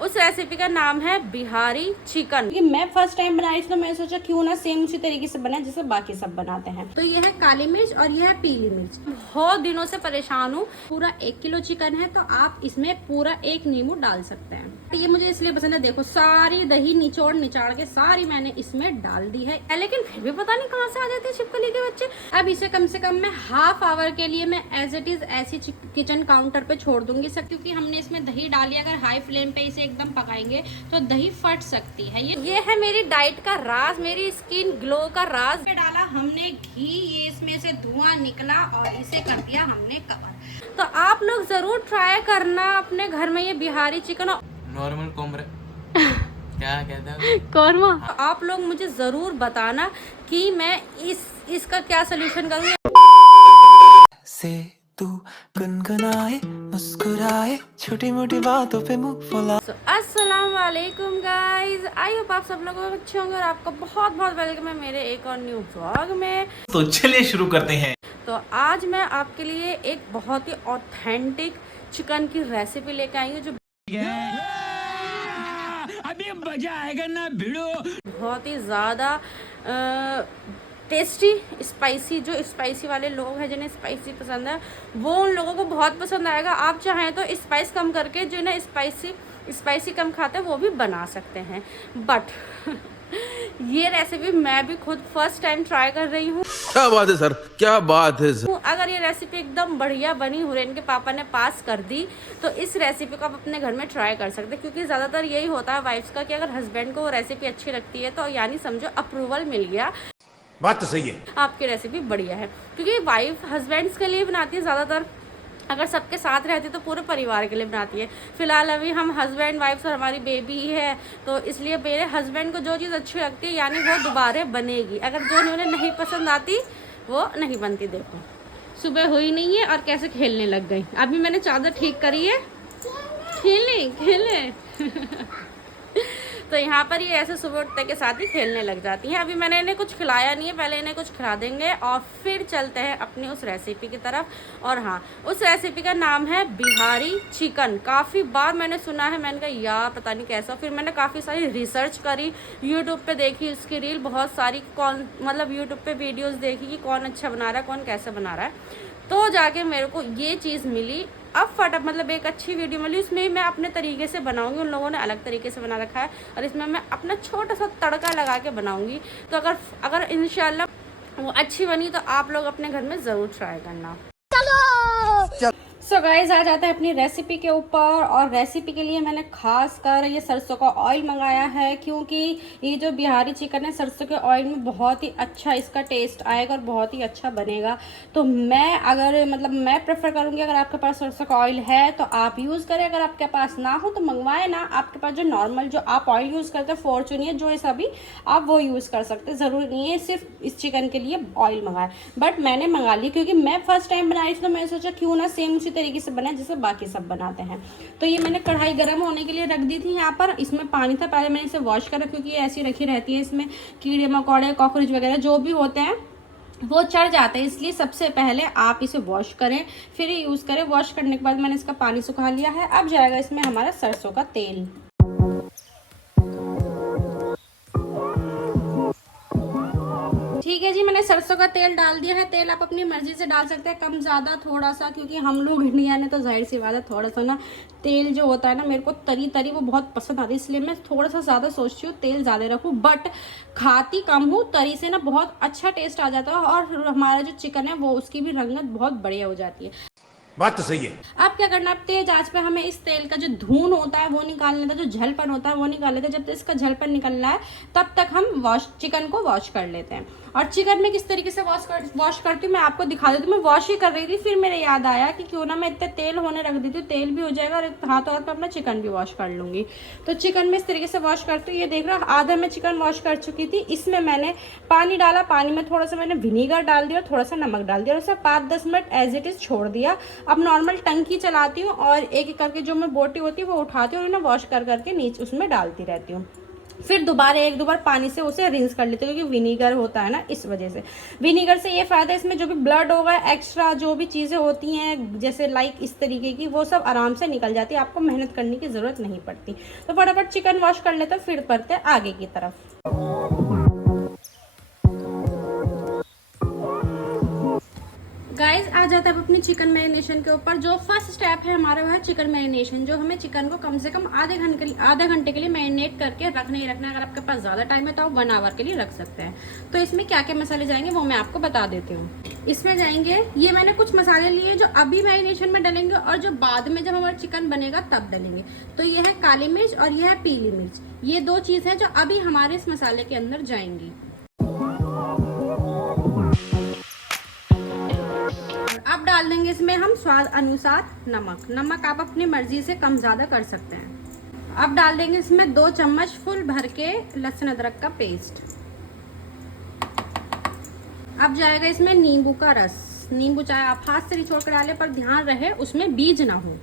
उस रेसिपी का नाम है बिहारी चिकन। ये मैं फर्स्ट टाइम बना रही थी तो मैंने सोचा क्यों ना सेम उसी तरीके से बनाए जैसे बाकी सब बनाते हैं। तो ये है काली मिर्च और ये है पीली मिर्च। बहुत दिनों से परेशान हूँ। पूरा 1 किलो चिकन है तो आप इसमें पूरा 1 नींबू डाल सकते हैं। ये मुझे इसलिए पसंद है, देखो सारी दही निचोड़ निचाड़ के सारी मैंने इसमें डाल दी है, लेकिन फिर भी पता नहीं कहाँ से आ जाते हैं छिपकली के बच्चे। अब इसे कम से कम मैं हाफ आवर के लिए मैं एज इट इज ऐसी किचन काउंटर पे छोड़ दूंगी सब, क्योंकि हमने इसमें दही डाली। अगर हाई फ्लेम पे इसे एकदम पकाएंगे तो दही फट सकती है। ये है मेरी डाइट का राज, मेरी स्किन ग्लो का राज। डाला हमने घी, ये इसमें से धुआं निकला और इसे कर दिया हमने कवर। तो आप लोग जरूर ट्राई करना अपने घर में ये बिहारी चिकन। नॉर्मल कोमरे क्या कहते हैं कौरमा। आप लोग मुझे जरूर बताना कि मैं इसका क्या सोल्यूशन करूँ। से तू गुनगुनाए मुस्कुराए छोटी मोटी बातों पे मुंह फुला। अस्सलाम वालेकुम गाइज, आई होप आप सब लोग अच्छे होंगे और आपका बहुत बहुत वेलकम है मेरे एक और न्यू व्लॉग में। तो चलिए शुरू करते हैं। तो आज मैं आपके लिए एक बहुत ही ऑथेंटिक चिकन की रेसिपी लेके आई हूँ जो अभी मजा आएगा ना भिड़ो। बहुत ही ज़्यादा टेस्टी स्पाइसी, जो स्पाइसी वाले लोग हैं जिन्हें स्पाइसी पसंद है वो उन लोगों को बहुत पसंद आएगा। आप चाहें तो स्पाइस कम करके जो ना स्पाइसी कम खाते हैं वो भी बना सकते हैं। बट ये रेसिपी मैं भी खुद फर्स्ट टाइम ट्राई कर रही हूँ। क्या बात है सर, क्या बात है सर। अगर ये रेसिपी एकदम बढ़िया बनी, हुरैन के पापा ने पास कर दी, तो इस रेसिपी को आप अपने घर में ट्राई कर सकते हैं। क्योंकि ज़्यादातर यही होता है वाइफ्स का कि अगर हस्बैंड को वो रेसिपी अच्छी लगती है तो यानी समझो अप्रूवल मिल गया, बात तो सही है, आपकी रेसिपी बढ़िया है। क्योंकि वाइफ हस्बैंड्स के लिए बनाती है ज़्यादातर, अगर सबके साथ रहती है तो पूरे परिवार के लिए बनाती है। फिलहाल अभी हम हस्बैंड वाइफ और हमारी बेबी ही है, तो इसलिए मेरे हस्बैंड को जो चीज़ अच्छी लगती है यानी वो दोबारा बनेगी। अगर जो उन्हें नहीं पसंद आती वो नहीं बनती। देखो सुबह हुई नहीं है और कैसे खेलने लग गई। अभी मैंने चादर ठीक करी है, खेले तो यहाँ पर ये ऐसे सुबह उठते के साथ ही खेलने लग जाती हैं। अभी मैंने इन्हें कुछ खिलाया नहीं है, पहले इन्हें कुछ खिला देंगे और फिर चलते हैं अपनी उस रेसिपी की तरफ। और हाँ, उस रेसिपी का नाम है बिहारी चिकन। काफ़ी बार मैंने सुना है, मैंने कहा यार पता नहीं कैसा। फिर मैंने काफ़ी सारी रिसर्च करी, यूट्यूब पे देखी उसकी रील बहुत सारी, कौन मतलब यूट्यूब पे वीडियोज़ देखी कि कौन अच्छा बना रहा है, कौन कैसे बना रहा है, तो जाके मेरे को ये चीज़ मिली। अब फटाफट मतलब एक अच्छी वीडियो मिली, उसमें मैं अपने तरीके से बनाऊंगी। उन लोगों ने अलग तरीके से बना रखा है और इसमें मैं अपना छोटा सा तड़का लगा के बनाऊंगी। तो अगर इंशाल्लाह वो अच्छी बनी तो आप लोग अपने घर में ज़रूर ट्राई करना। सो गाइस, आ जाते हैं अपनी रेसिपी के ऊपर। और रेसिपी के लिए मैंने खास कर ये सरसों का ऑयल मंगाया है, क्योंकि ये जो बिहारी चिकन है सरसों के ऑयल में बहुत ही अच्छा इसका टेस्ट आएगा और बहुत ही अच्छा बनेगा। तो मैं प्रेफर करूँगी, अगर आपके पास सरसों का ऑयल है तो आप यूज़ करें, अगर आपके पास ना हो तो मंगवाए ना। आपके पास जो नॉर्मल जो आप ऑयल यूज़ करते हैं फॉर्चून या जो है सभी, आप वो यूज़ कर सकते हैं। ज़रूरी नहीं है सिर्फ इस चिकन के लिए ऑयल मंगाए, बट मैंने मंगा ली क्योंकि मैं फर्स्ट टाइम बना रही थी तो मैंने सोचा क्यों ना सेम उसी तरीके से बनाए जैसे बाकी सब बनाते हैं। तो ये मैंने कढ़ाई गर्म होने के लिए रख दी थी। यहाँ पर इसमें पानी था, पहले मैंने इसे वॉश करा क्योंकि ये ऐसी रखी रहती है, इसमें कीड़े मकोड़े कॉकरोच वगैरह जो भी होते हैं वो चढ़ जाते हैं। इसलिए सबसे पहले आप इसे वॉश करें फिर ही यूज़ करें। वॉश करने के बाद मैंने इसका पानी सुखा लिया है। अब जाएगा इसमें हमारा सरसों का तेल। ठीक है जी, मैंने सरसों का तेल डाल दिया है। तेल आप अपनी मर्जी से डाल सकते हैं, कम ज़्यादा थोड़ा सा, क्योंकि हम लोग इंडियन है तो जाहिर सी बात है थोड़ा सा ना तेल जो होता है ना, मेरे को तरी वो बहुत पसंद आती है, इसलिए मैं थोड़ा सा ज़्यादा सोचती हूँ तेल ज़्यादा रखूँ। बट खाती कम हूँ, तरी से ना बहुत अच्छा टेस्ट आ जाता है और हमारा जो चिकन है वो उसकी भी रंगत बहुत बढ़िया हो जाती है। बात तो सही है। अब क्या करना है, तेज आंच पे हमें इस तेल का जो धून होता है वो निकाल लेता है, जो झलपन होता है वो निकाल लेते हैं। जब तक इसका झलपन निकलना है तब तक हम चिकन को वॉश कर लेते हैं। और चिकन में किस तरीके से वॉश करती हूँ मैं आपको दिखा देती हूँ। मैं वॉश ही कर रही थी, फिर मेरे याद आया कि क्यों ना मैं इतने तेल होने रख देती हूँ, तेल भी हो जाएगा और हाथों हाथ में अपना चिकन भी वॉश कर लूँगी। तो चिकन में इस तरीके से वॉश करती हूँ। ये देख रहा, आधा मैं चिकन वॉश कर चुकी थी। इसमें मैंने पानी डाला, पानी में थोड़ा सा मैंने विनीगर डाल दिया और थोड़ा सा नमक डाल दिया और उसे 5-10 मिनट एज इट इज़ छोड़ दिया। अब नॉर्मल टंकी चलाती हूँ और एक एक करके जो मैं बोटी होती है वो उठाती हूँ और उन्हें वॉश करके नीचे उसमें डालती रहती हूँ। फिर दोबारा एक दो बार पानी से उसे रिंस कर लेते हैं, क्योंकि विनीगर होता है ना, इस वजह से। विनीगर से ये फायदा है, इसमें जो भी ब्लड होगा, एक्स्ट्रा जो भी चीज़ें होती हैं जैसे लाइक इस तरीके की, वो सब आराम से निकल जाती है, आपको मेहनत करने की ज़रूरत नहीं पड़ती। तो फटाफट चिकन वॉश कर लेते हैं, फिर बढ़ते हैं आगे की तरफ। गाइस आ जाते हैं अब अपनी चिकन मैरिनेशन के ऊपर। जो फर्स्ट स्टेप है हमारा, वह है चिकन मैरिनेशन, जो हमें चिकन को कम से कम आधे घंटे के लिए मैरिनेट करके रखना ही रखना है। अगर आपके पास ज़्यादा टाइम है तो आप 1 आवर के लिए रख सकते हैं। तो इसमें क्या क्या मसाले जाएंगे वो मैं आपको बता देती हूँ। इसमें जाएंगे, ये मैंने कुछ मसाले लिए जो अभी मैरिनेशन में डलेंगे और जो बाद में जब हमारा चिकन बनेगा तब डलेंगे। तो ये है काली मिर्च और ये है पीली मिर्च, ये 2 चीज़ है जो अभी हमारे इस मसाले के अंदर जाएंगी। अब डाल देंगे इसमें हम स्वाद अनुसार नमक आप अपनी मर्जी से कम ज़्यादा कर सकते हैं। अब डाल देंगे इसमें 2 चम्मच फुल भर के लहसुन अदरक का पेस्ट। अब जाएगा इसमें नींबू का रस। नींबू चाहे आप हाथ से निचोड़ कर डालें, पर ध्यान रहे उसमें बीज ना हो।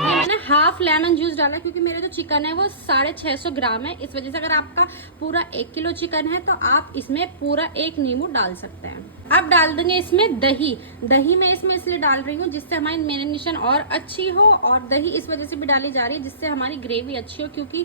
मैंने हाफ लेमन जूस डाला क्योंकि मेरा जो चिकन है वो 650 ग्राम है, इस वजह से अगर आपका पूरा 1 किलो चिकन है तो आप इसमें पूरा 1 नींबू डाल सकते हैं। अब डाल देंगे इसमें दही मैं इसमें इसलिए डाल रही हूँ जिससे हमारी मैरिनेशन और अच्छी हो, और दही इस वजह से भी डाली जा रही है जिससे हमारी ग्रेवी अच्छी हो, क्योंकि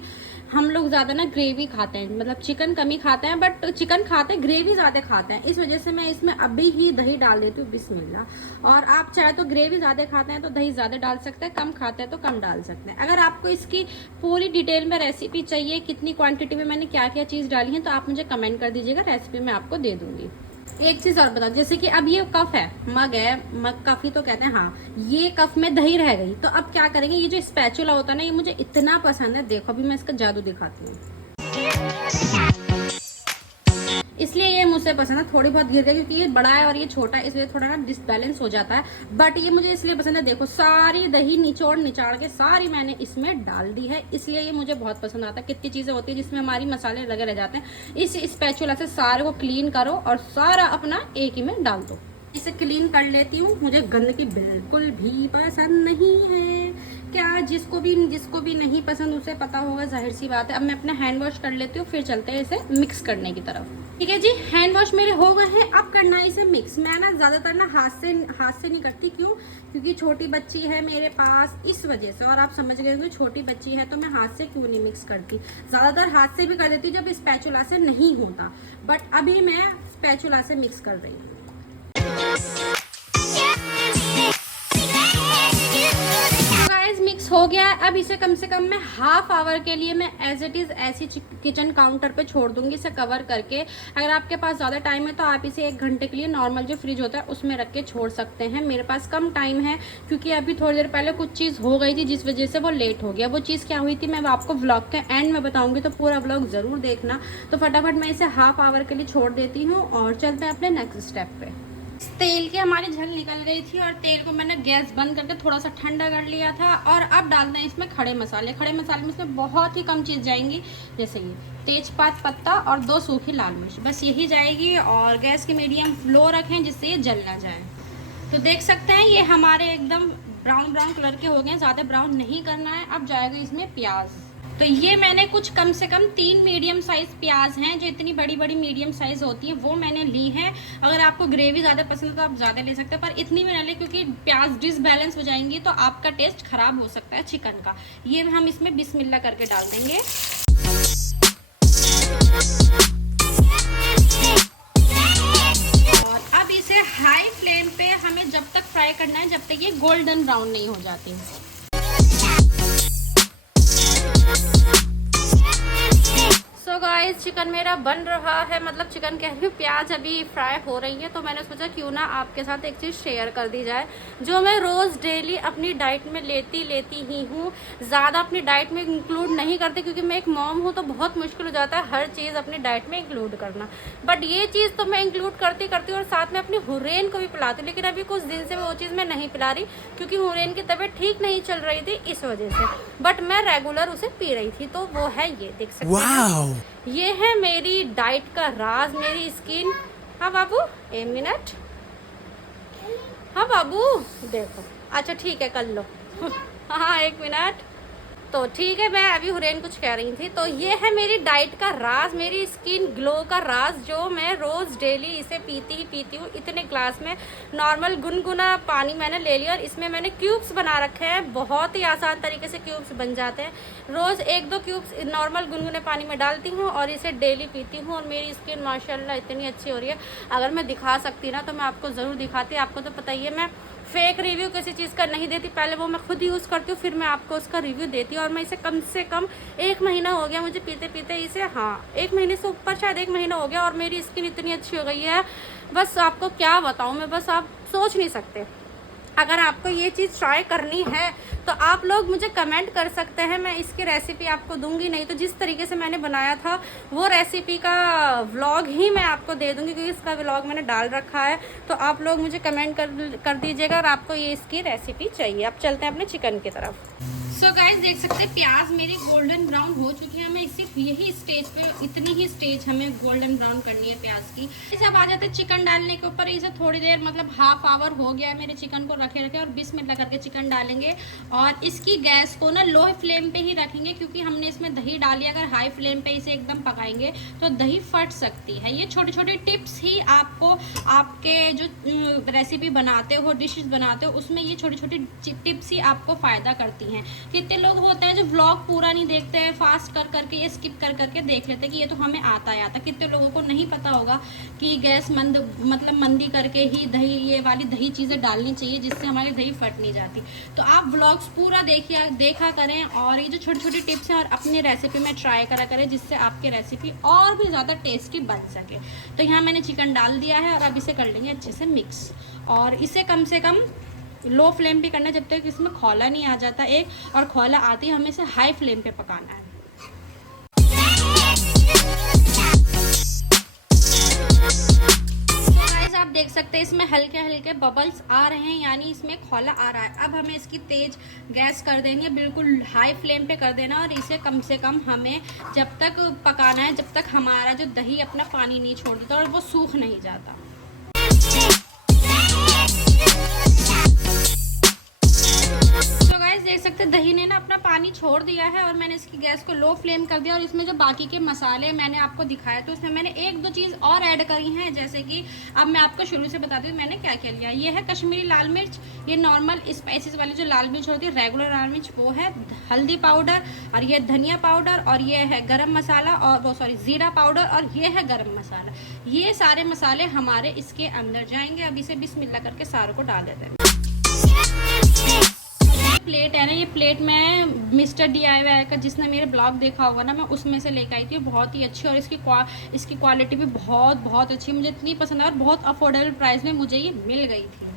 हम लोग ज़्यादा ना ग्रेवी खाते हैं, मतलब चिकन कम ही खाते हैं, बट चिकन खाते हैं ग्रेवी ज़्यादा खाते हैं, इस वजह से मैं इसमें अभी ही दही डाल देती हूँ, बिस्मिल्लाह। और आप चाहे तो ग्रेवी ज़्यादा खाते हैं तो दही ज़्यादा डाल सकते हैं, कम खाते हैं तो कम डाल सकते हैं। अगर आपको इसकी पूरी डिटेल में रेसिपी चाहिए, कितनी क्वांटिटी में मैंने क्या क्या चीज़ डाली है, तो आप मुझे कमेंट कर दीजिएगा, रेसिपी मैं आपको दे दूँगी। एक चीज़ और बताओ, जैसे कि अब ये कफ है, मग है, मग कफ ही तो कहते हैं, हाँ, ये कफ में दही रह गई, तो अब क्या करेंगे, ये जो स्पैचुला होता है ना, ये मुझे इतना पसंद है, देखो अभी मैं इसका जादू दिखाती हूँ। इसलिए ये मुझसे पसंद है, थोड़ी बहुत गिर गई क्योंकि ये बड़ा है और ये छोटा है, इसलिए थोड़ा ना डिसबैलेंस हो जाता है, बट ये मुझे इसलिए पसंद है। देखो सारी दही निचाड़ के सारी मैंने इसमें डाल दी है, इसलिए ये मुझे बहुत पसंद आता है। कितनी चीज़ें होती है जिसमें हमारी मसाले लगे रह जाते हैं, इस स्पैचुला से सारे को क्लीन करो और सारा अपना एक ही में डाल दो। इसे क्लीन कर लेती हूँ, मुझे गंदगी बिल्कुल भी पसंद नहीं है। क्या जिसको भी नहीं पसंद उसे पता होगा, जाहिर सी बात है। अब मैं अपना हैंड वॉश कर लेती हूँ, फिर चलते हैं इसे मिक्स करने की तरफ। ठीक है जी, हैंड वॉश मेरे हो गए हैं। अब करना है इसे मिक्स। मैं ना ज़्यादातर ना हाथ से नहीं करती, क्यों? क्योंकि छोटी बच्ची है मेरे पास, इस वजह से। और आप समझ गए होंगे छोटी बच्ची है तो मैं हाथ से क्यों नहीं मिक्स करती। ज़्यादातर हाथ से भी कर देती जब स्पैचुला से नहीं होता, बट अभी मैं स्पैचुला से मिक्स कर रही हूँ। मिक्स हो गया है। अब इसे कम से कम मैं हाफ आवर के लिए मैं एज इट इज़ ऐसी किचन काउंटर पे छोड़ दूंगी, इसे कवर करके। अगर आपके पास ज़्यादा टाइम है तो आप इसे 1 घंटे के लिए नॉर्मल जो फ्रिज होता है उसमें रख के छोड़ सकते हैं। मेरे पास कम टाइम है क्योंकि अभी थोड़ी देर पहले कुछ चीज़ हो गई थी जिस वजह से वो लेट हो गया। वो चीज़ क्या हुई थी मैं आपको व्लॉग के एंड में बताऊँगी, तो पूरा व्लॉग ज़रूर देखना। तो फटाफट मैं इसे हाफ आवर के लिए छोड़ देती हूँ और चलते हैं अपने नेक्स्ट स्टेप पे। तेल की हमारी झल निकल गई थी और तेल को मैंने गैस बंद करके थोड़ा सा ठंडा कर लिया था। और अब डालना है इसमें खड़े मसाले। खड़े मसाले में इसमें बहुत ही कम चीज़ जाएंगी, जैसे ये तेजपात पत्ता और 2 सूखी लाल मिर्च, बस यही जाएगी। और गैस की मीडियम लो रखें जिससे ये जल ना जाए। तो देख सकते हैं ये हमारे एकदम ब्राउन कलर के हो गए, ज़्यादा ब्राउन नहीं करना है। अब जाएगा इसमें प्याज। तो ये मैंने कुछ कम से कम 3 मीडियम साइज़ प्याज हैं, जो इतनी बड़ी मीडियम साइज़ होती है वो मैंने ली है। अगर आपको ग्रेवी ज़्यादा पसंद है तो आप ज़्यादा ले सकते हैं, पर इतनी भी ना लें क्योंकि प्याज डिसबैलेंस हो जाएंगी तो आपका टेस्ट ख़राब हो सकता है चिकन का। ये हम इसमें बिस्मिल्लाह करके डाल देंगे। और अब इसे हाई फ्लेम पे हमें जब तक फ्राई करना है जब तक ये गोल्डन ब्राउन नहीं हो जाती। सो गाइस चिकन मेरा बन रहा है, मतलब चिकन कह रही हूँ, प्याज अभी फ्राई हो रही है। तो मैंने सोचा क्यों ना आपके साथ एक चीज़ शेयर कर दी जाए जो मैं रोज़ डेली अपनी डाइट में लेती ही हूँ। ज़्यादा अपनी डाइट में इंक्लूड नहीं करती क्योंकि मैं एक मॉम हूँ तो बहुत मुश्किल हो जाता है हर चीज़ अपनी डाइट में इंक्लूड करना। बट ये चीज़ तो मैं इंक्लूड करती और साथ में अपनी हुरैन को भी पिलाती हूँ। लेकिन अभी कुछ दिन से वो चीज़ मैं नहीं पिला रही क्योंकि हुरैन की तबीयत ठीक नहीं चल रही थी, इस वजह से। बट मैं रेगुलर उसे पी रही थी। तो वो है, ये देख सकते हैं, ये है मेरी डाइट का राज, मेरी स्किन। हाँ बाबू 1 मिनट, हाँ बाबू देखो, अच्छा ठीक है कर लो। हाँ 1 मिनट। तो ठीक है, मैं अभी हुरैन कुछ कह रही थी। तो ये है मेरी डाइट का राज, मेरी स्किन ग्लो का राज, जो मैं रोज़ डेली इसे पीती ही पीती हूँ। इतने ग्लास में नॉर्मल गुनगुना पानी मैंने ले लिया और इसमें मैंने क्यूब्स बना रखे हैं। बहुत ही आसान तरीके से क्यूब्स बन जाते हैं। रोज़ 1-2 क्यूब्स नॉर्मल गुनगुने पानी में डालती हूँ और इसे डेली पीती हूँ और मेरी स्किन माशाल्लाह इतनी अच्छी हो रही है। अगर मैं दिखा सकती ना तो मैं आपको ज़रूर दिखाती। आपको तो पता ही है मैं फेक रिव्यू किसी चीज़ का नहीं देती, पहले वो मैं खुद यूज़ करती हूँ, फिर मैं आपको उसका रिव्यू देती हूँ। और मैं इसे कम से कम 1 महीना हो गया मुझे पीते पीते इसे, हाँ 1 महीने से ऊपर, शायद 1 महीना हो गया और मेरी स्किन इतनी अच्छी हो गई है, बस आपको क्या बताऊँ मैं, बस आप सोच नहीं सकते। अगर आपको ये चीज़ ट्राई करनी है तो आप लोग मुझे कमेंट कर सकते हैं, मैं इसकी रेसिपी आपको दूंगी। नहीं तो जिस तरीके से मैंने बनाया था वो रेसिपी का व्लॉग ही मैं आपको दे दूंगी, क्योंकि इसका व्लॉग मैंने डाल रखा है। तो आप लोग मुझे कमेंट कर दीजिएगा और आपको ये इसकी रेसिपी चाहिए। अब चलते हैं अपने चिकन की तरफ। सो गाइस देख सकते हैं प्याज मेरी गोल्डन ब्राउन हो चुकी है। हमें सिर्फ यही स्टेज पे, इतनी ही स्टेज हमें गोल्डन ब्राउन करनी है प्याज की। इसे अब आ जाते हैं चिकन डालने के ऊपर। इसे थोड़ी देर मतलब हाफ आवर हो गया है मेरे चिकन को रखे और बिस्मिल्लाह करके चिकन डालेंगे। और इसकी गैस को ना लो फ्लेम पे ही रखेंगे, क्योंकि हमने इसमें दही डाली। अगर हाई फ्लेम पे इसे एकदम पकाएंगे तो दही फट सकती है। ये छोटी छोटी टिप्स ही आपको आपके जो रेसिपी बनाते हो, डिशेस बनाते हो, उसमें ये छोटी छोटी टिप्स ही आपको फ़ायदा करती हैं। कितने लोग होते हैं जो व्लॉग पूरा नहीं देखते हैं, फास्ट कर करके ये स्किप कर करके देख लेते हैं कि ये तो हमें आता ही आता। कितने लोगों को नहीं पता होगा कि गैस मंदी करके ही दही, ये वाली दही चीज़ें डालनी चाहिए जिससे हमारी दही फट नहीं जाती। तो आप व्लॉग्स पूरा देखा करें और ये जो छोटी छोटी टिप्स हैं और अपनी रेसिपी में ट्राई करा करें, जिससे आपकी रेसिपी और भी ज़्यादा टेस्टी बन सके। तो यहाँ मैंने चिकन डाल दिया है और अब इसे कर लेंगे अच्छे से मिक्स। और इसे कम से कम लो फ्लेम पे करना जब तक इसमें खौला नहीं आ जाता एक, और खौला आती है हमें इसे हाई फ्लेम पे पकाना है। तो आप देख सकते हैं इसमें हल्के हल्के बबल्स आ रहे हैं, यानी इसमें खौला आ रहा है। अब हमें इसकी तेज गैस कर देनी है, बिल्कुल हाई फ्लेम पे कर देना और इसे कम से कम हमें जब तक पकाना है जब तक हमारा जो दही अपना पानी नहीं छोड़ देता और वो सूख नहीं जाता। देख सकते हैं दही ने ना अपना पानी छोड़ दिया है और मैंने इसकी गैस को लो फ्लेम कर दिया। और इसमें जो बाकी के मसाले मैंने आपको दिखाया तो उसमें मैंने 1-2 चीज़ और ऐड करी हैं, जैसे कि अब मैं आपको शुरू से बताती हूँ मैंने क्या क्या लिया। ये है कश्मीरी लाल मिर्च, ये नॉर्मल स्पाइसेस वाली जो लाल मिर्च होती है, रेगुलर लाल मिर्च वो है, हल्दी पाउडर, और ये धनिया पाउडर, और ये है गरम मसाला, और वो सॉरी ज़ीरा पाउडर, और ये है गरम मसाला। ये सारे मसाले हमारे इसके अंदर जाएंगे। अब इसे बिस्मिल्लाह करके सारों को डाल देते हैं। प्लेट है ना, ये प्लेट मैं मिस्टर DIY का, जिसने मेरे ब्लॉग देखा होगा ना, मैं उसमें से लेकर आई थी। बहुत ही अच्छी और इसकी क्वालिटी भी बहुत अच्छी, मुझे इतनी पसंद है और बहुत अफोर्डेबल प्राइस में मुझे ये मिल गई थी।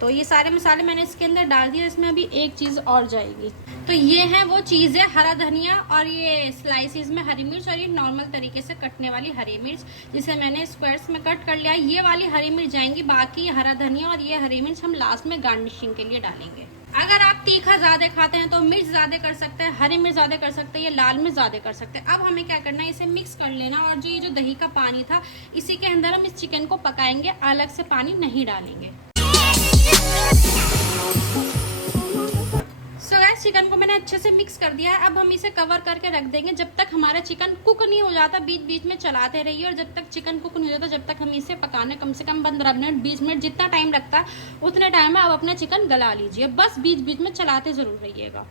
तो ये सारे मसाले मैंने इसके अंदर डाल दिए। इसमें अभी एक चीज़ और जाएगी, तो ये है वो चीज़ें, हरा धनिया और ये स्लाइसिस में हरी मिर्च, और ये नॉर्मल तरीके से कटने वाली हरी मिर्च जिसे मैंने स्क्वायर्स में कट कर लिया। ये वाली हरी मिर्च जाएंगी, बाकी हरा धनिया और ये हरी मिर्च हम लास्ट में गार्निशिंग के लिए डालेंगे। अगर आप तीखा ज़्यादा खाते हैं तो मिर्च ज़्यादा कर सकते हैं, हरी मिर्च ज़्यादा कर सकते हैं, ये लाल मिर्च ज़्यादा कर सकते हैं। अब हमें क्या करना है, इसे मिक्स कर लेना और जो ये जो दही का पानी था इसी के अंदर हम इस चिकन को पकाएंगे, अलग से पानी नहीं डालेंगे। सो गाइस चिकन को मैंने अच्छे से मिक्स कर दिया है। अब हम इसे कवर करके रख देंगे जब तक हमारा चिकन कुक नहीं हो जाता। बीच बीच में चलाते रहिए और जब तक चिकन कुक नहीं हो जाता जब तक हम इसे पकाने कम से कम 15 मिनट 20 मिनट जितना टाइम लगता है उतने टाइम में आप अपना चिकन गला लीजिए। बस बीच बीच में चलाते ज़रूर रहिएगा।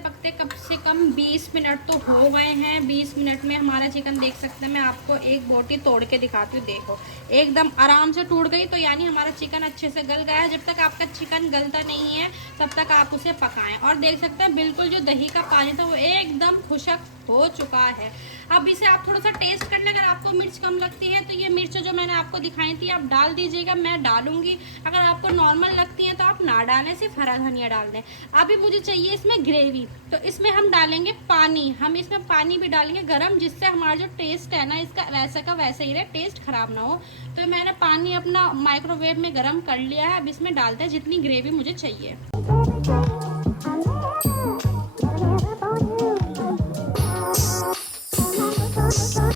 पकते कम से कम 20 मिनट तो हो गए हैं। 20 मिनट में हमारा चिकन देख सकते हैं। मैं आपको एक बोटी तोड़ के दिखाती हूँ, देखो एकदम आराम से टूट गई, तो यानी हमारा चिकन अच्छे से गल गया है। जब तक आपका चिकन गलता नहीं है तब तक आप उसे पकाएं। और देख सकते हैं बिल्कुल जो दही का पानी था वो एकदम खुशक हो चुका है। अब इसे आप थोड़ा सा टेस्ट कर लें, अगर आपको मिर्च कम लगती है तो ये मिर्च जो मैंने आपको दिखाई थी आप डाल दीजिएगा, मैं डालूंगी। अगर आपको नॉर्मल लगती है तो आप ना डालें, सिर्फ हरा धनिया डाल दें। अभी मुझे चाहिए इसमें ग्रेवी, तो इसमें हम डालेंगे पानी। हम इसमें पानी भी डालेंगे गर्म, जिससे हमारा जो टेस्ट है ना इसका वैसे का वैसे ही रहे, टेस्ट खराब ना हो। तो मैंने पानी अपना माइक्रोवेव में गर्म कर लिया है। अब इसमें डालते हैं जितनी ग्रेवी मुझे चाहिए।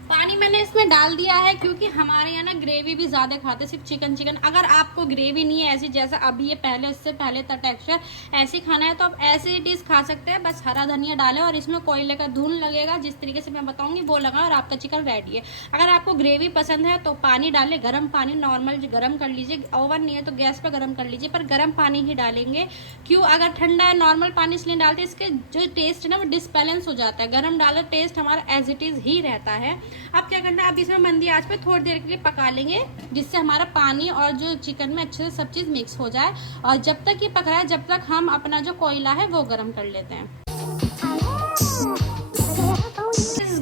पानी मैंने इसमें डाल दिया है क्योंकि हमारे यहाँ ना ग्रेवी भी ज़्यादा खाते, सिर्फ चिकन चिकन। अगर आपको ग्रेवी नहीं है ऐसी जैसा अभी ये पहले इससे पहले था टेक्सचर, ऐसे खाना है तो आप ऐसे डिश खा सकते हैं। बस हरा धनिया डालें और इसमें कोयले का धुन लगेगा, जिस तरीके से मैं बताऊंगी वो लगा और आपका चिकन रेडी है। अगर आपको ग्रेवी पसंद है तो पानी डालें, गर्म पानी नॉर्मल गर्म कर लीजिए। ओवन नहीं है तो गैस पर गर्म कर लीजिए, पर गर्म पानी ही डालेंगे। क्यों? अगर ठंडा है नॉर्मल पानी इसलिए डालते हैं, इसके जो टेस्ट है ना वो डिसबैलेंस हो जाता है। गर्म डालो टेस्ट हमारा एज इट इज़ ही रहता है। अब क्या करना है, अब इसमें मंदी आंच पे थोड़ी देर के लिए पका लेंगे, जिससे हमारा पानी और जो चिकन में अच्छे से सब चीज़ मिक्स हो जाए। और जब तक ये पक रहा है जब तक हम अपना जो कोयला है वो गर्म कर लेते हैं।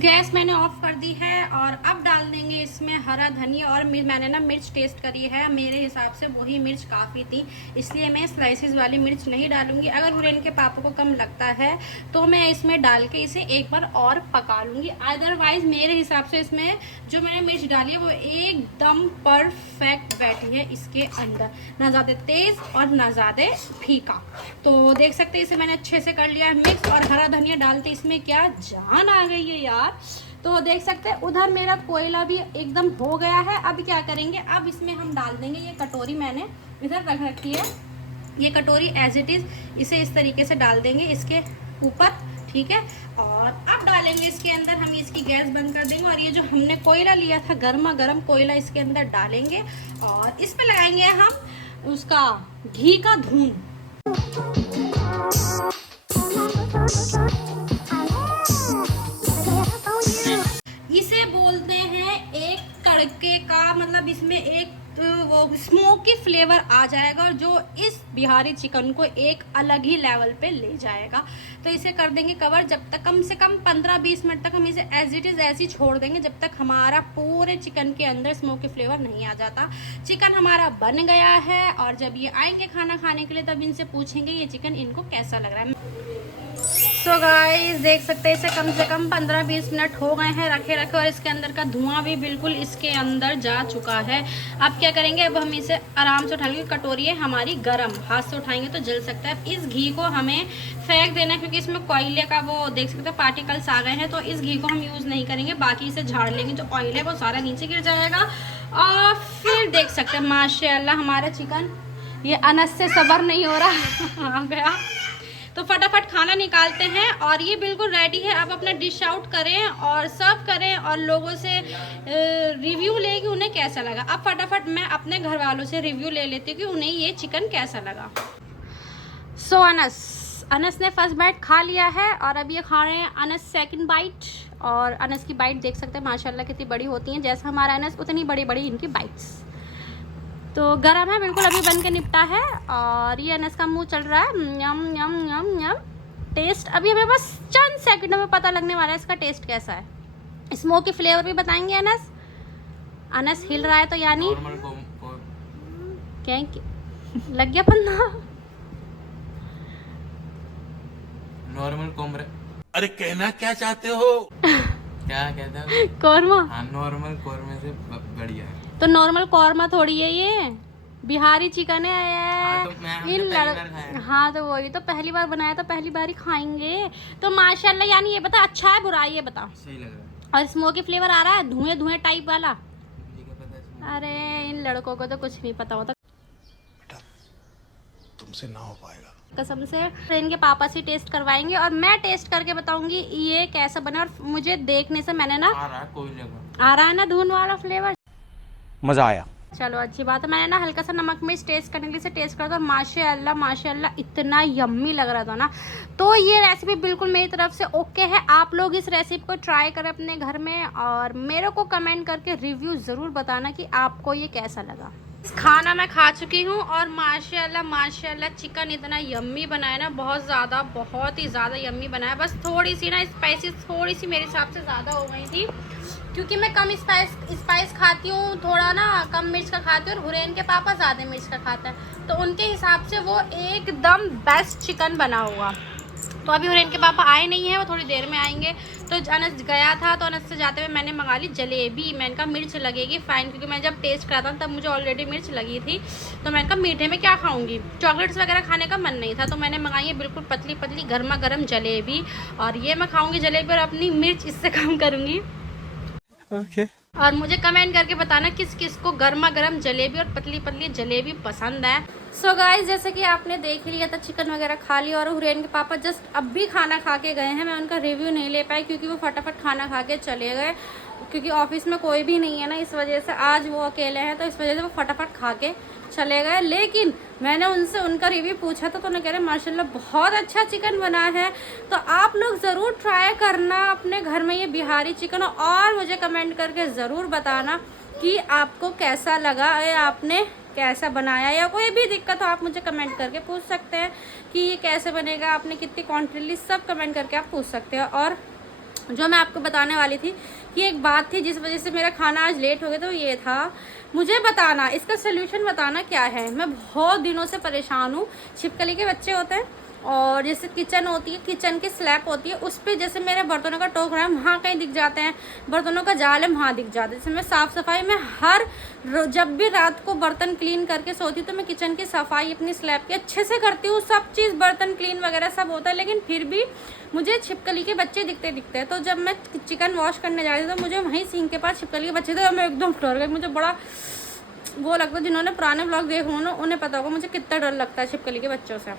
गैस मैंने ऑफ कर दी है और अब डाल देंगे इसमें हरा धनिया। और मैंने ना मिर्च टेस्ट करी है, मेरे हिसाब से वही मिर्च काफ़ी थी, इसलिए मैं स्लाइसिस वाली मिर्च नहीं डालूंगी। अगर हुरैन के पापा को कम लगता है तो मैं इसमें डाल के इसे एक बार और पका लूँगी। अदरवाइज़ मेरे हिसाब से इसमें जो मैंने मिर्च डाली है वो एकदम परफेक्ट बैठी है इसके अंदर, ना ज़्यादा तेज़ और ना ज़्यादा फीका। तो देख सकते हैं इसे मैंने अच्छे से कर लिया है मिक्स। और हरा धनिया डालते इसमें क्या जान आ गई है यार। तो देख सकते हैं उधर मेरा कोयला भी एकदम हो गया है। अब क्या करेंगे, अब इसमें हम डाल देंगे, ये कटोरी मैंने इधर रख रखी है, ये कटोरी एज इट इज़ इसे इस तरीके से डाल देंगे इसके ऊपर, ठीक है। और अब डालेंगे इसके अंदर, हम इसकी गैस बंद कर देंगे और ये जो हमने कोयला लिया था गर्मा गर्म कोयला इसके अंदर डालेंगे और इस पर लगाएंगे हम उसका घी का धूम। इसे बोलते हैं एक तड़के का, मतलब इसमें एक वो स्मोकी फ्लेवर आ जाएगा और जो इस बिहारी चिकन को एक अलग ही लेवल पे ले जाएगा। तो इसे कर देंगे कवर, जब तक कम से कम 15-20 मिनट तक हम इसे एज इट इज़ ऐसे ही छोड़ देंगे, जब तक हमारा पूरे चिकन के अंदर स्मोकी फ्लेवर नहीं आ जाता। चिकन हमारा बन गया है और जब ये आएंगे खाना खाने के लिए तब इनसे पूछेंगे ये चिकन इनको कैसा लग रहा है। सो गाइस देख सकते हैं इसे कम से कम 15-20 मिनट हो गए हैं रखे और इसके अंदर का धुआं भी बिल्कुल इसके अंदर जा चुका है। अब क्या करेंगे, अब हम इसे आराम से उठाएंगे। कटोरी है हमारी गरम, हाथ से उठाएंगे तो जल सकता है। इस घी को हमें फेंक देना है क्योंकि इसमें कोयले का वो देख सकते हो पार्टिकल्स आ गए हैं, तो इस घी को हम यूज़ नहीं करेंगे। बाकी इसे झाड़ लेंगे, जो ऑयल है वो सारा नीचे गिर जाएगा। और फिर देख सकते हैं माशाल्लाह हमारा चिकन, ये अनस से सब्र नहीं हो रहा आ गया। तो फटाफट खाना निकालते हैं और ये बिल्कुल रेडी है। अब अपना डिश आउट करें और सर्व करें और लोगों से रिव्यू ले कि उन्हें कैसा लगा। अब फटाफट मैं अपने घर वालों से रिव्यू ले लेती हूँ कि उन्हें ये चिकन कैसा लगा। सो अनस ने फर्स्ट बाइट खा लिया है और अब ये खा रहे हैं अनस सेकंड बाइट। और अनस की बाइट देख सकते हैं माशाल्लाह कितनी बड़ी होती हैं, जैसा हमारा अनस उतनी बड़ी बड़ी इनकी बाइट्स। तो गरम है बिल्कुल, अभी बन के निपटा है और ये अनस का मुंह चल रहा है। यम यम यम यम। टेस्ट अभी हमें बस चंद सेकंडों में पता लगने वाला है इसका टेस्ट कैसा है। स्मोकी फ्लेवर भी बताएंगे अनस हिल रहा है तो यानी क्या लग गया पन्ना। नॉर्मल कोमरे। अरे कहना क्या चाहते हो? क्या कहते हो? कौरमा। हाँ नॉर्मल कोरमे से बढ़िया है। तो नॉर्मल कौरमा थोड़ी है, ये बिहारी चिकन है। हाँ, तो हाँ तो वही तो पहली बार बनाया तो पहली बार ही खाएंगे। तो माशाल्लाह यानी ये बता अच्छा है बुराई है बता। सही लग रहा है। और स्मोकी फ्लेवर आ रहा है धुएं धुएं टाइप वाला। मुझे क्या पता है। अरे इन लड़कों को तो कुछ नहीं पता होता। तुमसे ना हो पाएगा कसम से। इनके पापा से टेस्ट करवाएंगे और मैं टेस्ट करके बताऊंगी ये कैसा बना। और मुझे देखने से मैंने ना आ रहा है कोयले का, आ रहा है ना धुन वाला फ्लेवर। मजा आया। चलो अच्छी बात है। मैंने ना हल्का सा नमक मिर्च टेस्ट करने के लिए से टेस्ट करा था। माशाल्लाह माशाल्लाह इतना यम्मी लग रहा था ना। तो ये रेसिपी बिल्कुल मेरी तरफ से ओके है। आप लोग इस रेसिपी को ट्राई करें अपने घर में और मेरे को कमेंट करके रिव्यू ज़रूर बताना कि आपको ये कैसा लगा। खाना मैं खा चुकी हूँ और माशाल्लाह माशाल्लाह चिकन इतना यम्मी बनाया ना, बहुत ही ज़्यादा यम्मी बनाया। बस थोड़ी सी ना स्पाइसेस थोड़ी सी मेरे हिसाब से ज़्यादा हो गई थी क्योंकि मैं कम स्पाइस खाती हूँ, थोड़ा ना कम मिर्च का खाती हूँ और हुरैन के पापा ज़्यादा मिर्च का खाता है, तो उनके हिसाब से वो एकदम बेस्ट चिकन बना हुआ। तो अभी हुरैन के पापा आए नहीं हैं, वो थोड़ी देर में आएंगे। तो अनस गया था तो अनस से जाते हुए मैंने मंगा ली जलेबी। मैंने कहा मिर्च लगेगी फाइन, क्योंकि मैं जब टेस्ट करा था तब मुझे ऑलरेडी मिर्च लगी थी। तो मैंने कहा मीठे में क्या खाऊंगी, चॉकलेट्स वगैरह खाने का मन नहीं था, तो मैंने मंगाई है बिल्कुल पतली पतली गर्मा गर्म जलेबी। और ये मैं खाऊंगी जलेबी और अपनी मिर्च इससे कम करूँगी। ओके और मुझे कमेंट करके बताना किस किस को गर्मा गर्म जलेबी और पतली पतली जलेबी पसंद है। सो गाइस, जैसे कि आपने देख लिया था, चिकन वगैरह खा लिया और हुरैन के पापा जस्ट अब भी खाना खा के गए हैं। मैं उनका रिव्यू नहीं ले पाई क्योंकि वो फटाफट खाना खा के चले गए, क्योंकि ऑफिस में कोई भी नहीं है ना, इस वजह से आज वो अकेले हैं, तो इस वजह से वो फटाफट खा के चले गए। लेकिन मैंने उनसे उनका रिव्यू पूछा तो उन्होंने कह रहे माशाल्लाह बहुत अच्छा चिकन बना है। तो आप लोग ज़रूर ट्राई करना अपने घर में ये बिहारी चिकन, और मुझे कमेंट करके ज़रूर बताना कि आपको कैसा लगा या आपने कैसा बनाया, या कोई भी दिक्कत हो आप मुझे कमेंट करके पूछ सकते हैं कि ये कैसे बनेगा, आपने कितनी क्वांटिटी ली, सब कमेंट करके आप पूछ सकते हो। और जो मैं आपको बताने वाली थी कि एक बात थी जिस वजह से मेरा खाना आज लेट हो गया, तो ये था, मुझे बताना इसका सोल्यूशन बताना क्या है। मैं बहुत दिनों से परेशान हूँ। छिपकली के बच्चे होते हैं और जैसे किचन होती है, किचन की स्लैब होती है, उस पर जैसे मेरे बर्तनों का टोकरा है वहाँ कहीं दिख जाते हैं, बर्तनों का जाल है वहाँ दिख जाते हैं। जैसे मैं साफ़ सफाई में जब भी रात को बर्तन क्लीन करके सोती हूँ तो मैं किचन की सफाई अपनी स्लैब की अच्छे से करती हूँ, सब चीज़ बर्तन क्लीन वगैरह सब होता है, लेकिन फिर भी मुझे छिपकली के बच्चे दिखते हैं। तो जब मैं चिकन वॉश करने जा रही थी तो मुझे वहीं सिंक के पास छिपकली के बच्चे थे और मैं एकदम डर गई। मुझे बड़ा वो लगता है, जिन्होंने पुराने ब्लॉग देखे हो ना उन्हें पता होगा मुझे कितना डर लगता है छिपकली के बच्चों से।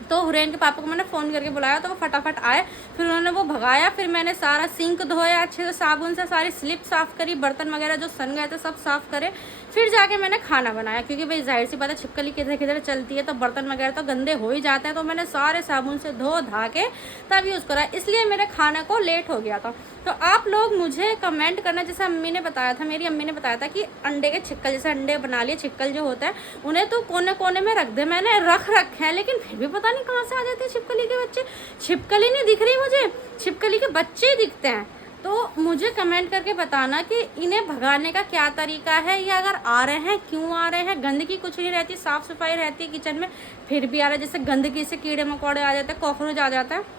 तो हुरैन के पापा को मैंने फ़ोन करके बुलाया तो वो फटाफट आए, फिर उन्होंने वो भगाया, फिर मैंने सारा सिंक धोया अच्छे से साबुन से, सारी स्लिप साफ़ करी, बर्तन वगैरह जो सन गए थे सब साफ़ करे, फिर जाके मैंने खाना बनाया। क्योंकि भाई जाहिर सी बात है छिपकली किधर किधर चलती है तो बर्तन वगैरह तो गंदे हो ही जाते हैं, तो मैंने सारे साबुन से धो धा के तब यूज़ करा, इसलिए मेरे खाने को लेट हो गया था। तो आप लोग मुझे कमेंट करना, जैसे अम्मी ने बताया था, मेरी अम्मी ने बताया था कि अंडे के छिक्कल, जैसे अंडे बना लिए छिक्कल जो होता है उन्हें तो कोने कोने में रख दे, मैंने रख रखे हैं, लेकिन फिर भी पता नहीं कहाँ से आ जाते हैं छिपकली के बच्चे। छिपकली नहीं दिख रही मुझे, छिपकली के बच्चे दिखते हैं। तो मुझे कमेंट करके बताना कि इन्हें भगाने का क्या तरीका है, या अगर आ रहे हैं क्यों आ रहे हैं। गंदगी कुछ नहीं रहती, साफ़ सफाई रहती है किचन में, फिर भी आ रहे हैं। जैसे गंदगी से कीड़े मकोड़े आ जाते हैं, कॉकरोच आ जाता है,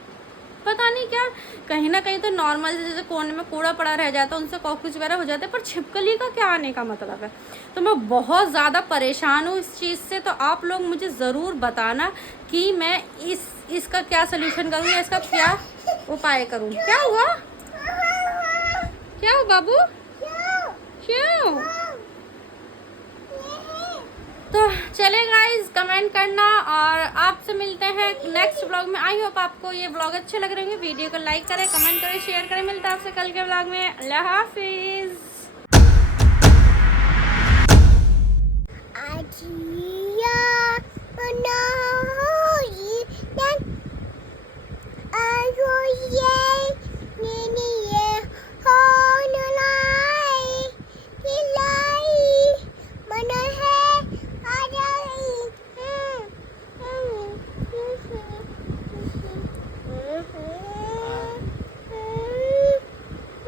पता नहीं क्या, कहीं ना कहीं तो नॉर्मल जैसे कोने में कूड़ा पड़ा रह जाता है उनसे कॉकरोच वगैरह हो जाते हैं, पर छिपकली का क्या आने का मतलब है। तो मैं बहुत ज़्यादा परेशान हूँ इस चीज़ से। तो आप लोग मुझे ज़रूर बताना कि मैं इसका क्या सोल्यूशन करूँ या इसका क्या उपाय करूँ। क्या हुआ, क्या हो बाबू, क्यों? तो चले गाइज, कमेंट करना और आपसे मिलते हैं नेक्स्ट व्लॉग में। आई होप आपको ये व्लॉग अच्छे लग रहे होंगे। वीडियो को लाइक करें, कमेंट करें, शेयर करें। मिलता है आपसे कल के व्लॉग में। अल्लाह हाफिज।